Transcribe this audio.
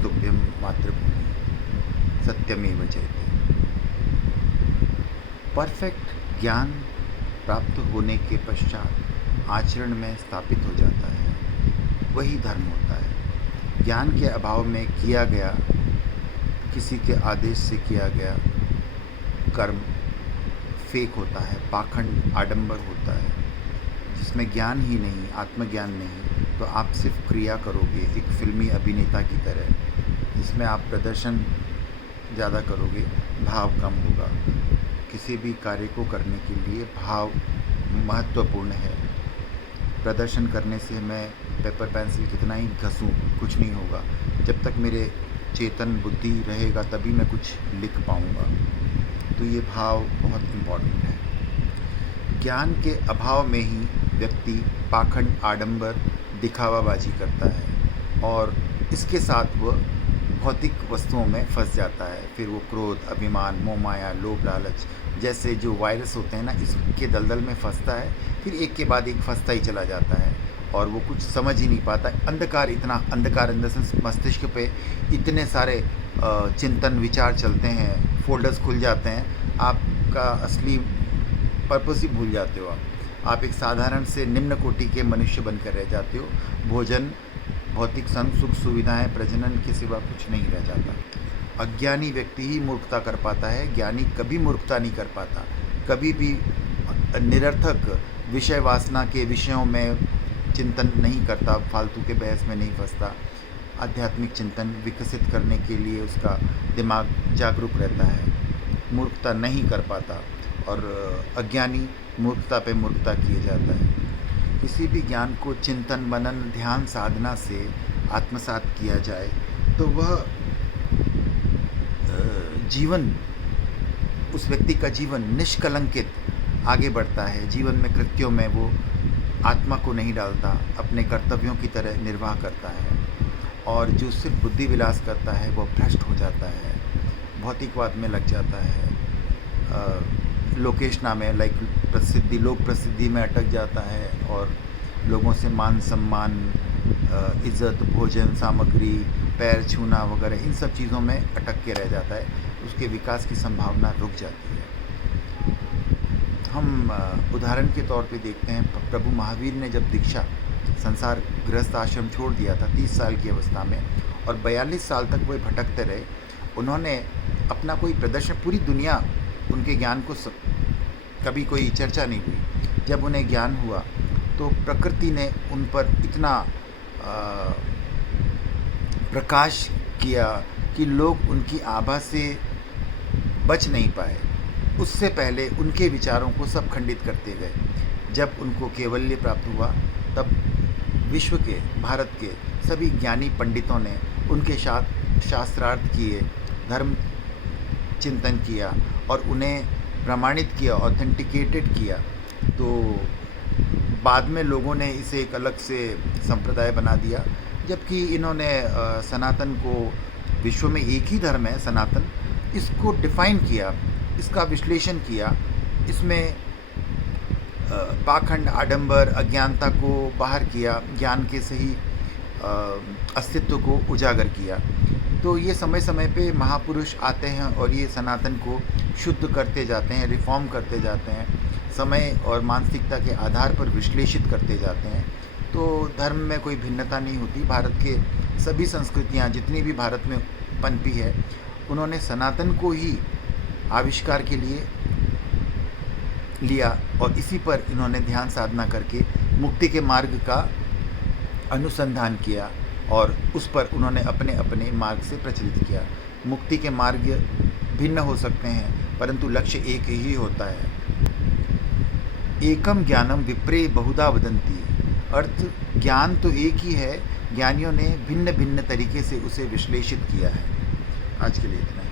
नमोस्तुभ्यं मातृभूमि सत्यमेव जयते। परफेक्ट ज्ञान प्राप्त होने के पश्चात आचरण में स्थापित हो जाता है, वही धर्म होता है। ज्ञान के अभाव में किया गया, किसी के आदेश से किया गया कर्म फेक होता है, पाखंड आडंबर होता है। जिसमें ज्ञान ही नहीं, आत्मज्ञान नहीं, तो आप सिर्फ क्रिया करोगे एक फिल्मी अभिनेता की तरह, जिसमें आप प्रदर्शन ज़्यादा करोगे, भाव कम होगा। किसी भी कार्य को करने के लिए भाव महत्वपूर्ण है। प्रदर्शन करने से मैं पेपर पेंसिल कितना ही घसूँ, कुछ नहीं होगा। जब तक मेरे चेतन बुद्धि रहेगा तभी मैं कुछ लिख पाऊँगा। तो ये भाव बहुत इम्पॉर्टेंट है। ज्ञान के अभाव में ही व्यक्ति पाखंड आडंबर दिखावाबाजी करता है और इसके साथ वह भौतिक वस्तुओं में फंस जाता है। फिर वो क्रोध, अभिमान, मोह माया, लोभ, लालच जैसे जो वायरस होते हैं ना, इसके दलदल में फंसता है। फिर एक के बाद एक फंसता ही चला जाता है और वो कुछ समझ ही नहीं पाता। अंधकार, इतना अंधकार अंदर से मस्तिष्क पे इतने सारे चिंतन विचार चलते हैं, फोल्डर्स खुल जाते हैं, आपका असली पर्पस ही भूल जाते हो। आप एक साधारण से निम्न कोटि के मनुष्य बनकर रह जाते हो। भोजन, भौतिक सुख सुविधाएं, प्रजनन के सिवा कुछ नहीं रह जाता। अज्ञानी व्यक्ति ही मूर्खता कर पाता है, ज्ञानी कभी मूर्खता नहीं कर पाता। कभी भी निरर्थक विषय वासना के विषयों में चिंतन नहीं करता, फालतू के बहस में नहीं फंसता। आध्यात्मिक चिंतन विकसित करने के लिए उसका दिमाग जागरूक रहता है, मूर्खता नहीं कर पाता। और अज्ञानी मूर्खता पे मूर्खता किए जाता है। किसी भी ज्ञान को चिंतन, मनन, ध्यान, साधना से आत्मसात किया जाए तो वह जीवन, उस व्यक्ति का जीवन निष्कलंकित आगे बढ़ता है। जीवन में, कृत्यों में वो आत्मा को नहीं डालता, अपने कर्तव्यों की तरह निर्वाह करता है। और जो सिर्फ बुद्धि विलास करता है वो भ्रष्ट हो जाता है, भौतिकवाद में लग जाता है, लोकेशना में, लाइक प्रसिद्धि, लोक प्रसिद्धि में अटक जाता है और लोगों से मान सम्मान, इज़्ज़त, भोजन, सामग्री, पैर छूना वगैरह इन सब चीज़ों में अटक के रह जाता है। उसके विकास की संभावना रुक जाती है। हम उदाहरण के तौर पे देखते हैं, प्रभु महावीर ने जब दीक्षा, संसार गृहस्थ आश्रम छोड़ दिया था 30 साल की अवस्था में और 42 साल तक वो भटकते रहे। उन्होंने अपना कोई प्रदर्शन, पूरी दुनिया उनके ज्ञान को कभी कोई चर्चा नहीं हुई। जब उन्हें ज्ञान हुआ तो प्रकृति ने उन पर इतना प्रकाश किया कि लोग उनकी आभा से बच नहीं पाए। उससे पहले उनके विचारों को सब खंडित करते गए। जब उनको कैवल्य प्राप्त हुआ तब विश्व के, भारत के सभी ज्ञानी पंडितों ने उनके साथ शास्त्रार्थ किए, धर्म चिंतन किया और उन्हें प्रमाणित किया, ऑथेंटिकेटेड किया। तो बाद में लोगों ने इसे एक अलग से संप्रदाय बना दिया, जबकि इन्होंने सनातन को, विश्व में एक ही धर्म है सनातन, इसको डिफाइन किया, इसका विश्लेषण किया, इसमें पाखंड, आडंबर, अज्ञानता को बाहर किया, ज्ञान के सही अस्तित्व को उजागर किया। तो ये समय समय पे महापुरुष आते हैं और ये सनातन को शुद्ध करते जाते हैं, रिफॉर्म करते जाते हैं, समय और मानसिकता के आधार पर विश्लेषित करते जाते हैं। तो धर्म में कोई भिन्नता नहीं होती। भारत के सभी संस्कृतियाँ जितनी भी भारत में पनपी है, उन्होंने सनातन को ही आविष्कार के लिए लिया और इसी पर इन्होंने ध्यान साधना करके मुक्ति के मार्ग का अनुसंधान किया और उस पर उन्होंने अपने अपने मार्ग से प्रचलित किया। मुक्ति के मार्ग भिन्न हो सकते हैं परंतु लक्ष्य एक ही होता है। एकम ज्ञानम विप्रे बहुधा वदन्ति, अर्थ ज्ञान तो एक ही है, ज्ञानियों ने भिन्न भिन्न तरीके से उसे विश्लेषित किया है। आज के लिए इतना ही।